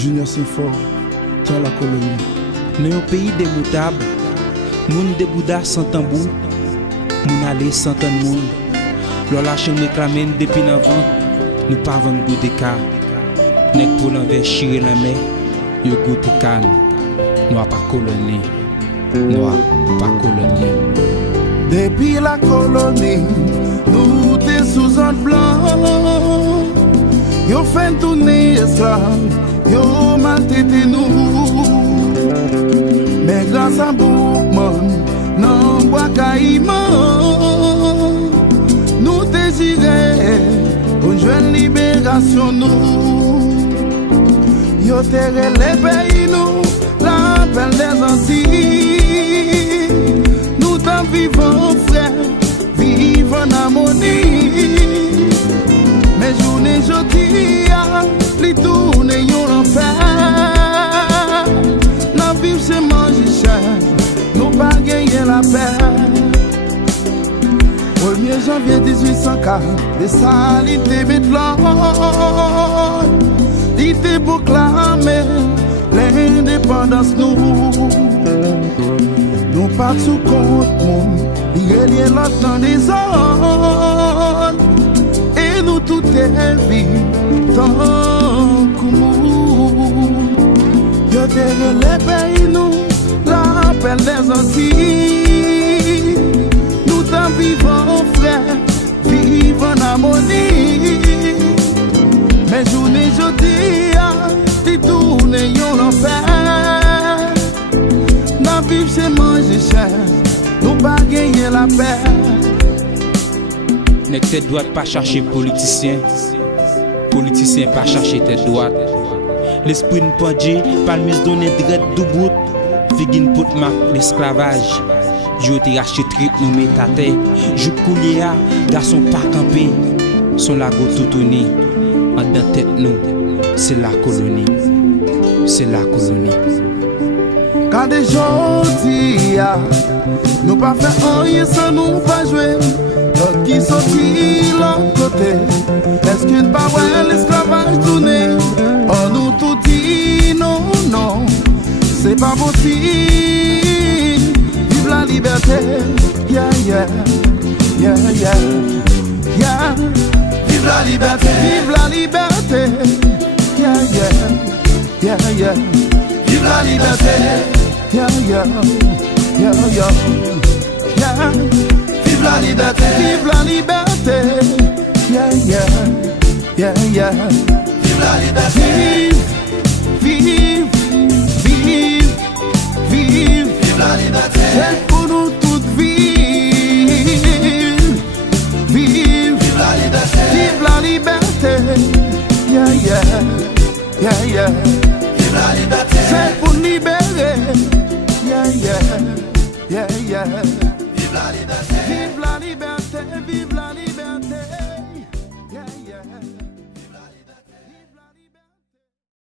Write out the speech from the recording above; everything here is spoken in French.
Junior Saint-Fort, dans la colonie. Dans un pays démoutable, moun de Bouddha sans tambour, moun aller sans tant de monde. L'on lâche réclamer depuis l'avant, nous pas vendre goût de cas. Nek pour l'envers chirer la mer, yo goût de canne. Nous pas colonie, nous pas colonie. Depuis la colonie, nous t'es sous un blanc. Yo fait tourner esclave, yo maltraité nous. Mais grâce à Boukman, non bois caïman, nous désirons une jeune libération nous. Yo terre les pays nous, l'appel des Antilles. Nous t'en vivons frère, vivons en harmonie. Mais journée jeudi, les tournées yon l'enfer. Nous vivons chez manger cher, nous pas gagner la paix. 1er janvier 1840, les salités mettent l'or. Il était proclamé l'indépendance nous. Nous pas sous compte monde, il y a l'autre dans des zones. Et nous tout est vie, tant que nous. Yo terre les pays nous, l'appel des Antilles. Nous t'en vivons frère, vivons en harmonie. Mais journée jeudi, les tournées yon l'enfer. Nous vivons chez manger cher, nous pas gagner la paix. Nek tête droite pas chercher politicien, politicien pas chercher tête droite. L'esprit ne pendit, pas le mis donner drette du bout. Figine pour marque l'esclavage. Dieu te racheté trip nous met à terre. Jou coulier à, garçon pas campé. Son lago tout tourné, en dans tête nous, c'est la colonie. C'est la colonie. Quand des gens disent, nous pas faire rien sans nous pas jouer. L'autre qui sortit l'autre côté. Est-ce qu'il ne pas voir l'esclavage tourner? Oh, nous tout dit non, non, c'est pas possible. Vive la liberté, yeah, yeah, yeah, yeah, yeah. Vive la liberté, vive la liberté, yeah, yeah, yeah, yeah. Vive la liberté, yeah, yeah, yeah, yeah, yeah. Vive la liberté, vive la liberté, yeah, yeah, yeah, yeah. Vive la liberté, vive, vive, vive, vive, vive la liberté. C'est pour nous toutes vivre, vive, vive la liberté, vive la liberté, yeah, yeah, yeah, yeah. Vive la liberté.